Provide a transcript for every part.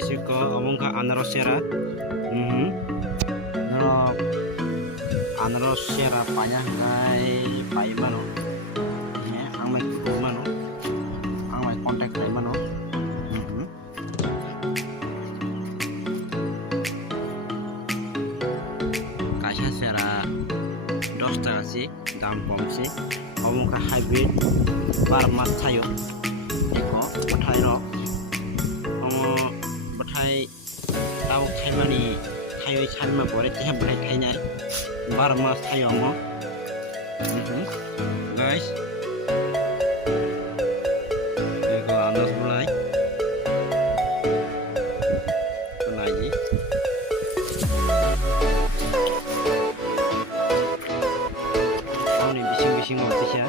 guys ko among ka anarosera no anarosera panya ngai pai mano ya ang mai ku mano ang mai contact pai mano kaisa sera 10 টাকা sih দাম কম sih among ka hybrid par mas thayo eko pathai ro bathai tau khaimani khayo chalma pore tiha bathai khainai 12 mas thayo mo guys eko anas mulai lagi ini bising-bising mau sih ya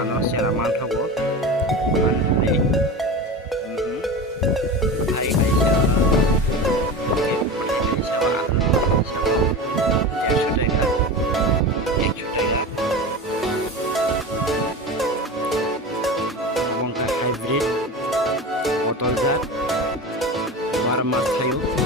Anarosera manthogo mantri hai kai sewa oke hai sewa sewa 100 টাকা 100 টাকা bongkar hybrid botol jar 12 mas thayo